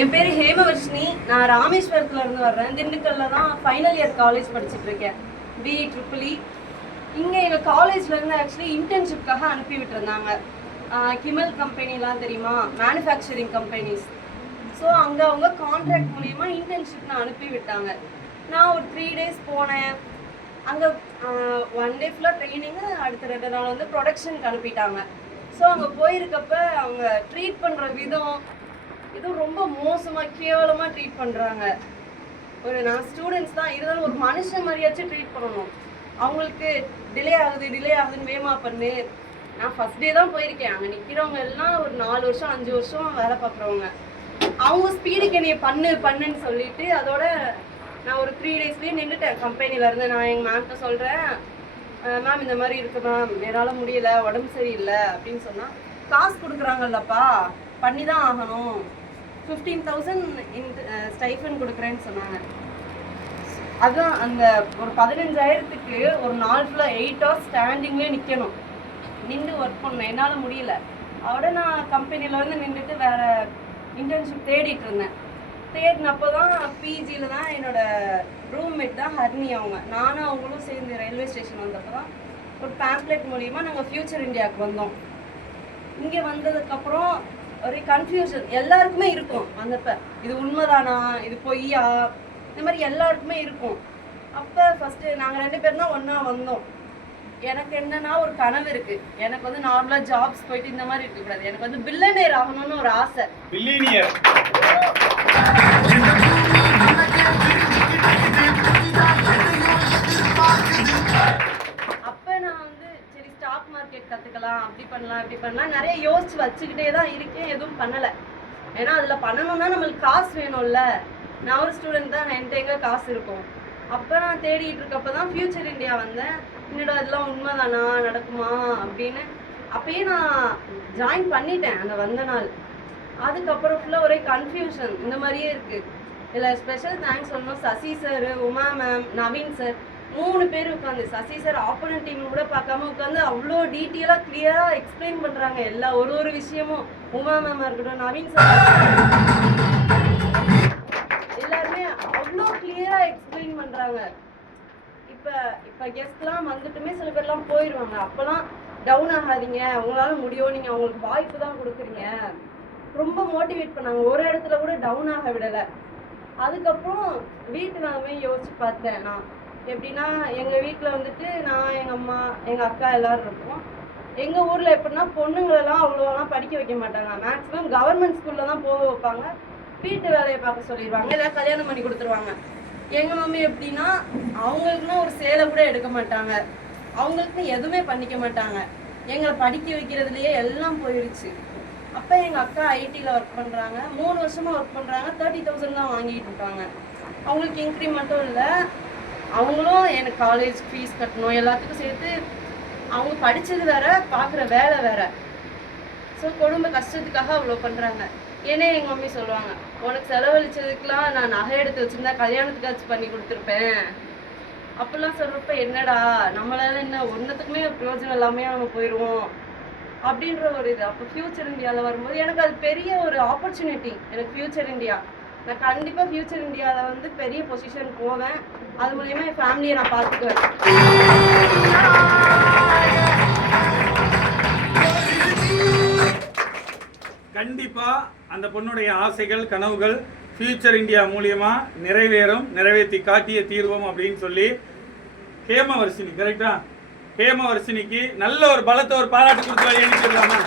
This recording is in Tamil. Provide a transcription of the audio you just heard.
என் பேர் ஹேமவர்ஷினி. நான் ராமேஸ்வரத்துல இருந்து வர்றேன். திண்டுக்கல்ல தான் ஃபைனல் இயர் காலேஜ் படிச்சுட்டு இருக்கேன், பிஇ ட்ரிபிள் இ. இங்கே எங்கள் காலேஜ்ல இருந்து ஆக்சுவலி இன்டர்ன்ஷிப்காக அனுப்பி விட்டுருந்தாங்க. கிமல் கம்பெனிலாம் தெரியுமா, மேனுஃபேக்சரிங் கம்பெனிஸ். ஸோ அங்கே அவங்க கான்ட்ராக்ட் மூலியமா இன்டர்ன்ஷிப் அனுப்பி விட்டாங்க. நான் ஒரு 3 days போனேன். அங்கே 1 day ஃபுல்லாக ட்ரைனிங்கு, அடுத்த 2 நாள் வந்து ப்ரொடக்ஷனுக்கு அனுப்பிட்டாங்க. ஸோ அங்கே போயிருக்கப்ப அவங்க ட்ரீட் பண்ணுற விதம் இது ரொம்ப மோசமாக கேவலமாக ட்ரீட் பண்ணுறாங்க. நான் ஸ்டூடெண்ட்ஸ் தான் இருந்தாலும் ஒரு மனுஷன் மாதிரியாச்சும் ட்ரீட் பண்ணணும். அவங்களுக்கு டிலே ஆகுதுன்னு வேமா பண்ணு. நான் ஃபர்ஸ்ட் டே தான் போயிருக்கேன். அங்கே நிற்கிறவங்க எல்லாம் ஒரு 4 வருஷம் 5 வருஷம் வேலை பார்க்குறவங்க. அவங்க ஸ்பீடுக்கு என்னைய பண்ணுன்னு சொல்லிட்டு அதோட நான் ஒரு 3 daysலேயே நின்றுட்டேன் கம்பெனிலேருந்து. நான் எங்கள் மேம்கிட்ட சொல்கிறேன், மேம் இந்த மாதிரி இருக்கு மேம், என்னால் முடியல, உடம்பு சரியில்லை அப்படின்னு சொன்னால், காசு கொடுக்குறாங்கல்லப்பா பண்ணி தான் ஆகணும், 15,000 ஸ்டைஃபன் கொடுக்குறேன்னு சொன்னாங்க. அதுதான் அந்த ஒரு 15,000க்கு ஒரு நாள் ஃபுல்லாக 8 hours ஸ்டாண்டிங்லேயே நிற்கணும், நின்று ஒர்க் பண்ணணும். என்னால் முடியல. அதோட நான் கம்பெனிலேருந்து நின்றுட்டு வேறு இன்டர்ன்ஷிப் தேடிட்டு இருந்தேன். தேடினப்போ தான் பிஜியில் தான் என்னோட ரூம்மேட் தான் ஹர்னி. நானும் அவங்களும் சேர்ந்து ரயில்வே ஸ்டேஷன் வந்தப்போ தான் ஒரு பேம்ப்ளெட் மூலிமா நாங்கள் ஃபியூச்சர் இந்தியாவுக்கு வந்தோம். இங்கே வந்ததுக்கப்புறம் ஒரு கன்ஃபியூஷன் எல்லாருக்குமே இருக்கும். வந்தப்போ இது உண்மைதானா, இது பொய்யா, இந்த மாதிரி எல்லாருக்குமே இருக்கும். அப்போ ஃபஸ்ட்டு நாங்கள் 2 பேரும் தான் ஒன்றா வந்தோம். எனக்கு என்னன்னா ஒரு கனவு இருக்கு. எனக்கு வந்து நார்மலாக ஜாப்ஸ் போயிட்டு இந்த மாதிரி இருக்கக்கூடாது. எனக்கு வந்து பில்லியனியர் ஆகணும்னு ஒரு ஆசை. பில்லியனியர் அப்போ நான் வந்து சரி ஸ்டாக் மார்க்கெட் கற்றுக்கலாம், அப்படி பண்ணலாம் நிறைய யோசிச்சு வச்சுக்கிட்டே தான் இருக்கேன். எதுவும் பண்ணலை. ஏன்னா அதில் பண்ணணும்னா நம்மளுக்கு காசு வேணும்ல. நான் ஒரு ஸ்டூடெண்ட் தான், என்கிட்ட எங்கே காசு இருக்கும். அப்போ நான் தேடிட்டு இருக்கப்போ தான் ஃபியூச்சர் இந்தியா வந்தேன். என்னடா இதெல்லாம் உண்மைதானா, நடக்குமா அப்படின்னு அப்பயே நான் ஜாயின் பண்ணிட்டேன் அந்த வந்த நாள். அதுக்கப்புறம் ஃபுல்லாக ஒரே கன்ஃபியூஷன் இந்த மாதிரியே இருக்குது. இதில் ஸ்பெஷல் தேங்க்ஸ் சொல்லணும் Sasi sir, Uma ma'am, Naveen sir, 3 பேர் உட்காந்து. சசி சார் ஆப்போனன்ட் டீம் கூட பார்க்காம உட்காந்து அவ்வளோ டீட்டெயிலாக கிளியராக எக்ஸ்பிளைன் பண்ணுறாங்க எல்லா ஒரு விஷயமும். உமா மேமாக இருக்கட்டும், நவீன் சார், எல்லாருமே அவ்வளோ கிளியராக எக்ஸ்பிளைன் பண்ணுறாங்க. இப்போ கெஸ்ட்லாம் வந்துட்டுமே சில பேர்லாம் போயிடுவாங்க. அப்போலாம் டவுன் ஆகாதீங்க, உங்களால் முடியும், நீங்கள் அவங்களுக்கு வாய்ப்பு தான் கொடுக்குறீங்க, ரொம்ப மோட்டிவேட் பண்ணாங்க. ஒரு இடத்துல கூட டவுன் ஆக விடலை. அதுக்கப்புறம் வீட்டு நாமே யோசிச்சு பார்த்தேன். நான் எப்படின்னா எங்கள் வீட்டில் வந்துட்டு நான், எங்கள் அம்மா, எங்கள் அக்கா எல்லோரும் இருப்போம். எங்கள் ஊரில் எப்படின்னா பொண்ணுங்களெல்லாம் அவ்வளோலாம் படிக்க வைக்க மாட்டாங்க. மேக்ஸிமம் கவர்மெண்ட் ஸ்கூலில் தான் போக வைப்பாங்க. வீட்டு வேலையை பார்க்க சொல்லிடுவாங்க, எல்லாம் கல்யாணம் பண்ணி கொடுத்துருவாங்க. எங்கள் மம்மி எப்படின்னா அவங்களுக்குன்னா ஒரு சேலை கூட எடுக்க மாட்டாங்க, அவங்களுக்குன்னு எதுவுமே பண்ணிக்க மாட்டாங்க. எங்களை படிக்க வைக்கிறதுலையே எல்லாம் போயிடுச்சு. அப்போ எங்கள் அக்கா ஐடியில் ஒர்க் பண்ணுறாங்க, 3 வருஷமாக ஒர்க் பண்ணுறாங்க, 30,000 தான் வாங்கிட்டு இருக்காங்க. அவங்களுக்கு இன்க்ரிமெண்ட்டும் இல்லை. அவங்களும் எனக்கு காலேஜ் ஃபீஸ் கட்டணும், எல்லாத்துக்கும் சேர்த்து அவங்க படித்தது வேற, பார்க்குற வேலை வேற. ஸோ குடும்ப கஷ்டத்துக்காக அவ்வளோ பண்ணுறாங்க. ஏன்னே எங்கள் மம்மி சொல்லுவாங்க, உனக்கு செலவழிச்சதுக்கெலாம் நான் நகை எடுத்து வச்சுருந்தா கல்யாணத்துக்காச்சும் பண்ணி கொடுத்துருப்பேன் அப்படிலாம் சொல்கிறப்ப, என்னடா நம்மளால என்ன ஒன்றுத்துக்குமே பிரயோஜனம் இல்லாமல் நம்ம போயிடுவோம் அப்படின்ற ஒரு இது. அப்போ ஃபியூச்சர் இந்தியாவில் வரும்போது எனக்கு அது பெரிய ஒரு ஆப்பர்ச்சுனிட்டி. எனக்கு ஃபியூச்சர் இந்தியா, நான் கண்டிப்பாக ஃபியூச்சர் இந்தியாவில் வந்து பெரிய பொசிஷன் போவேன். அது மூலயமா என் ஃபேமிலியை நான் பார்த்துக்குவேன். கண்டிப்பா அந்த பொண்ணுடைய ஆசைகள் கனவுகள் ஃபியூச்சர் இந்தியா மூலியமா நிறைவேறும், நிறைவேற்றி காட்டிய தீர்வோம் அப்படின்னு சொல்லி ஹேமவர்ஷினி, கரெக்டா? ஹேமவர்ஷினிக்கு நல்ல ஒரு பலத்தை ஒரு பாராட்டு கொடுத்து வழி அனுப்பிடலாமா?